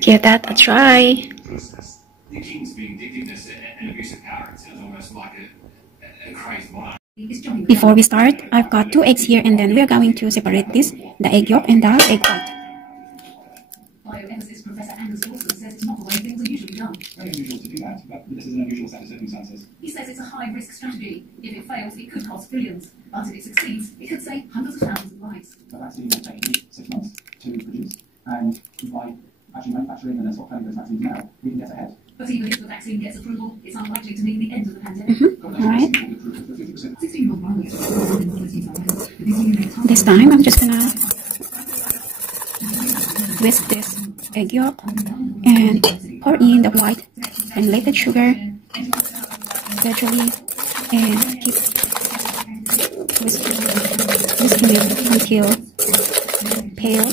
Give that a try. The king's vindictiveness and abuse of power. It sounds almost like a crazed mind. Before we start, I've got 2 eggs here, and then we're going to separate this, the egg yolk and the egg white. Bioethicist Professor Angus Wilson says it's not the way things are usually done. Very unusual to do that, but this is an unusual set of circumstances. He says it's a high-risk strategy. If it fails, it could cost billions. But if it succeeds, it could save hundreds of thousands of lives. The vaccine will take 6 months to produce, and by actually manufacturing and then stockpiling those vaccines now, we can get ahead. But even if the vaccine gets approval, it's unlikely to mean the end of the pandemic. Alright. This time, I'm just gonna whisk this egg yolk and pour in the white granulated sugar gradually and keep whisking it until pale.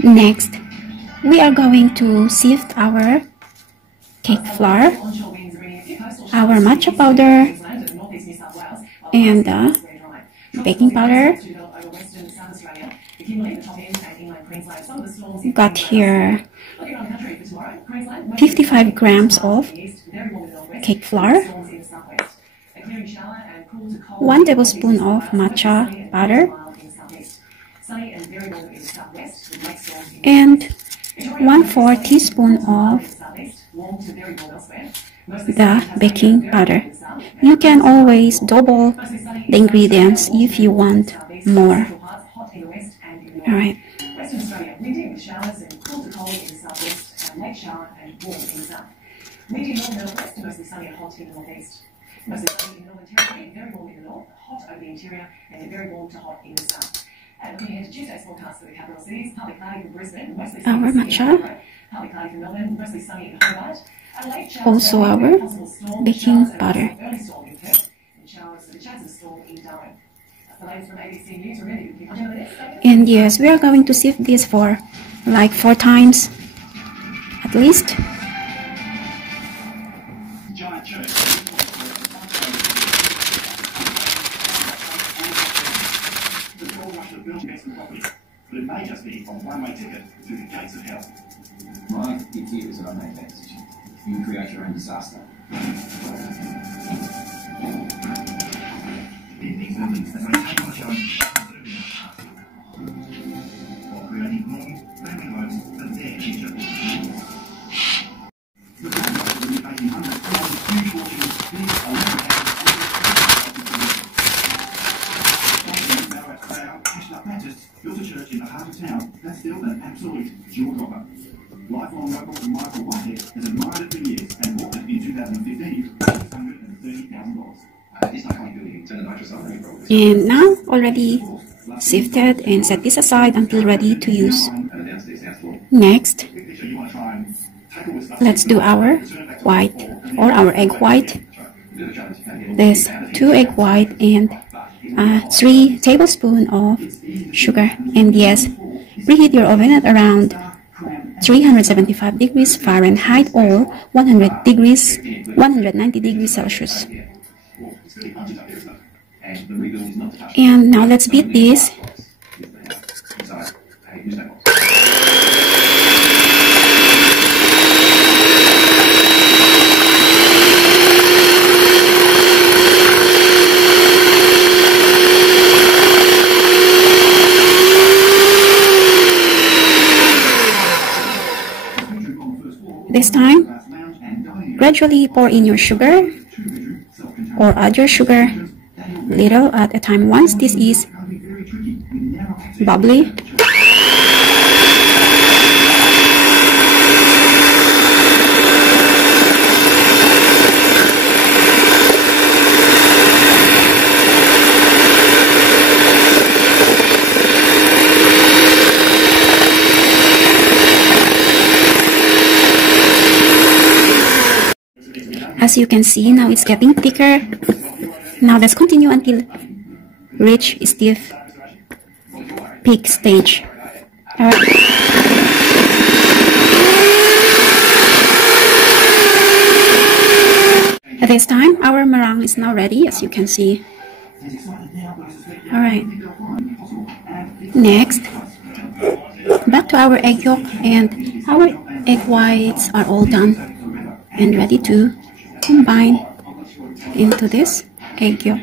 Next, we are going to sift our cake flour, our matcha powder, and the baking powder. Got here 55 grams of cake flour, 1 tablespoon of matcha powder, and 1/4 teaspoon of the baking powder. You can always double the ingredients if you want more. Alright. Our matcha, also our baking powder. And yes, we are going to sift this for like 4 times at least. But it may just be a one-way ticket to the gates of hell. My big fear is that I make that decision. You can create your own disaster. Built a church in the heart of town. That's still an absolute jaw-dropper. Lifelong local Michael Whitehead has admired it for years and bought it in 2015 for $630,000. This iconic building turned the nitrous oxide problem. And now already sifted and set this aside until ready to use. Next, let's do our white or our egg white. There's 2 egg white and 3 tablespoons of sugar. And yes, preheat your oven at around 375 degrees Fahrenheit or 190 degrees Celsius. And now let's beat this. This time, gradually pour in your sugar or add your sugar little at a time. Once this is bubbly, As you can see, now it's getting thicker. Now let's continue until reach stiff peak stage. Alright. At this time, our meringue is now ready, as you can see. Alright. Next, back to our egg yolk, and our egg whites are all done and ready to combine into this egg yolk.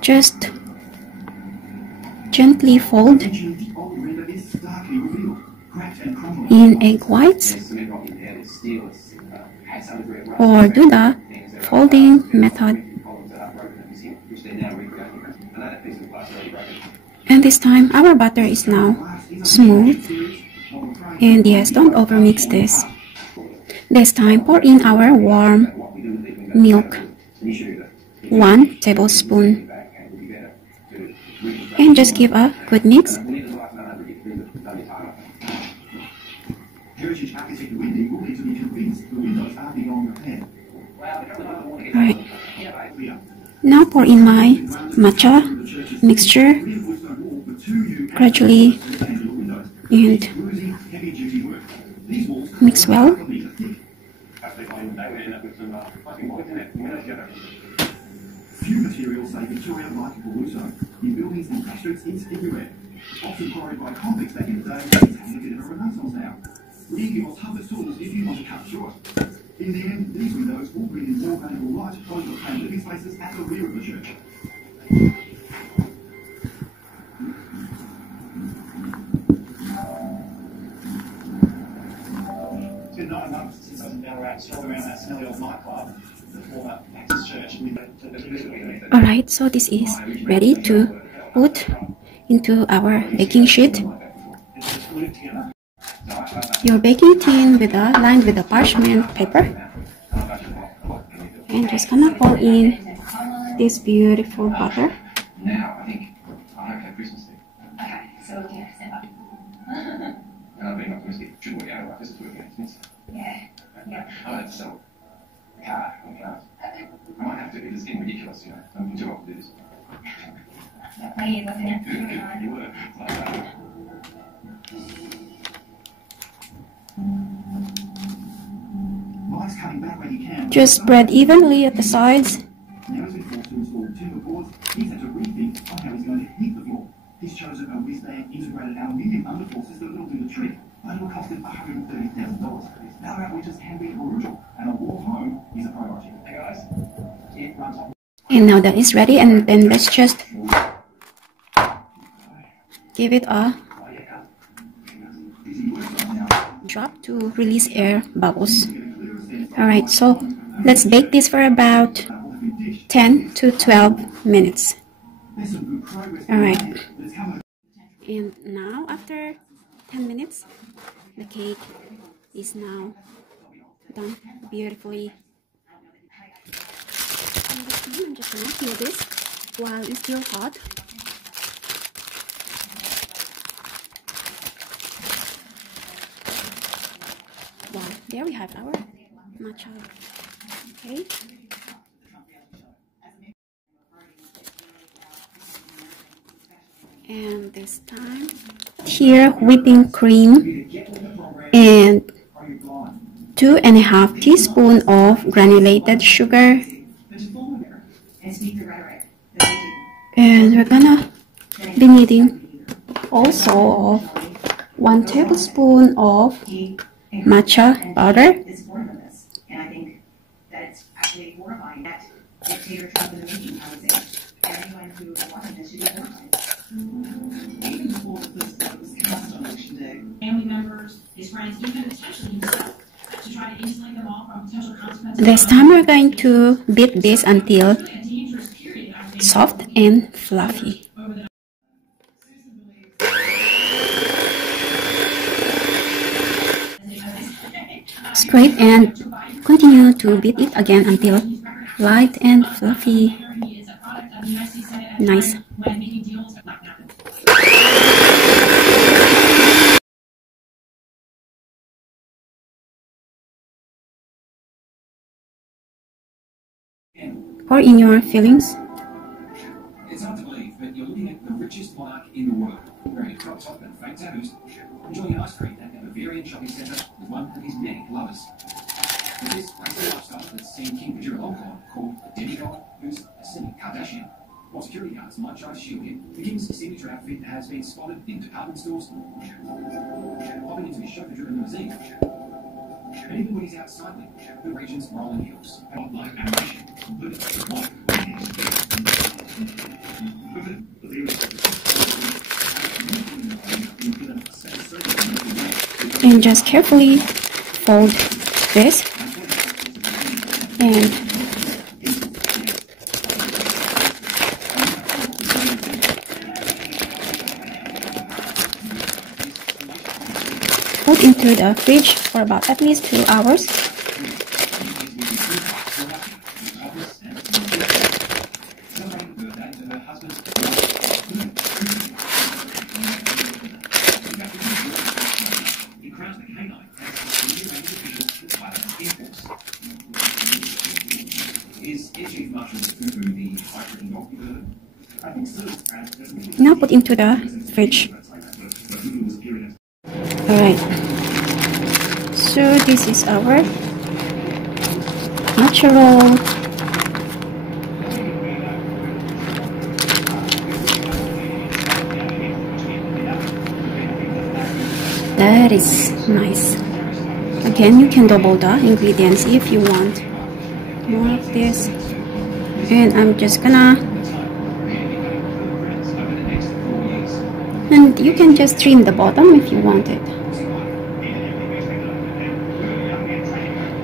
Just gently fold in egg whites, or do the folding method. And this time our butter is now smooth, and yes, don't overmix this. This time pour in our warm milk, 1 tablespoon, and just give a good mix. Alright, now pour in my matcha mixture gradually and mix well. Few materials say Victoria like Caruso. In buildings and districts, it's everywhere. Often quarried by convicts back in the day, it's having a bit of a renaissance now. Really, your toughest tools if you want to cut short. In the end, these windows will bring in more valuable light, close your planned living spaces at the rear of the church. It's been 9 months since I've been strolled around that smelly old nightclub, the former Baptist church. Alright, so this is ready to put into our baking sheet. Your baking tin with lined with a parchment paper, and just gonna pour in this beautiful butter. Now, I think I have Christmas Eve. Okay, so we'll do December. Being optimistic should work out right. This is working out. It's Yeah. I don't have to sell a car on the cars. I might have to because it's getting ridiculous, you know. I'm too old to do this. Plenty of looking You were. Lights cutting back where you can. Just spread evenly at the sides. Now he's been forced to install timber boards. He's had to rethink on how he's going to heat the floor. He's chosen a whiz-bang integrated aluminium underfloor system that'll do the trick, but it'll cost him $130,000. Power outages can be brutal, and a warm home is a priority. Hey guys, it runs on. And now that is ready, and then let's just give it a drop to release air bubbles. Alright, so let's bake this for about 10 to 12 minutes. Alright, and now after 10 minutes, the cake is now done beautifully. And this time I'm just gonna peel this while it's still hot. Wow, there we have our matcha cake. And this time, here whipping cream and 2.5 teaspoons of granulated sugar. And we're gonna be needing also of 1 tablespoon of matcha powder. And I think that it's actually horrifying that dictator Trump in the meeting, I would say, and anyone who wanted this should be horrified. Even before the first vote was cast on election day, family members This time we're going to beat this until soft and fluffy. Scrape and continue to beat it again until light and fluffy. Nice. Pour in your fillings. It's hard to believe, but you're looking at the richest monarch in the world, wearing a crop top and fake tattoos, enjoying an ice cream at a Bavarian shopping centre with one of his many lovers. With this crazy lifestyle that's seen King Vajira Longcorn called a demigod who's a semi-Kardashian. While security guards might try to shield him, the king's signature outfit has been spotted in department stores, popping into his chauffeur-driven limousine, and even when he's out cycling, the region's rolling hills. Like animation, and just carefully fold this and put into the fridge for about at least 2 hours. Now put into the fridge. Alright, so this is our matcha roll. That is nice. Again, you can double the ingredients if you want more of this. And I'm just gonna, and you can just trim the bottom if you want it.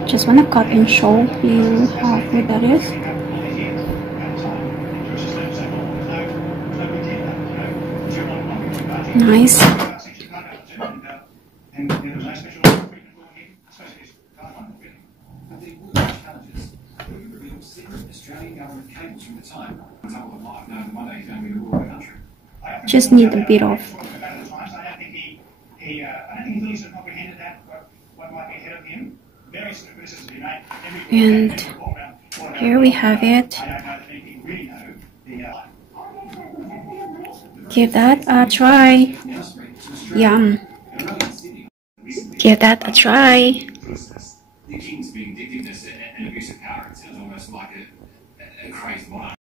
Just wanna cut and show you how good that is. Nice. Just need a bit of. And here we have it. Give that a try. Yum. Give that a try. The king's vindictiveness and abuse of power, it sounds almost like a crazed monarch.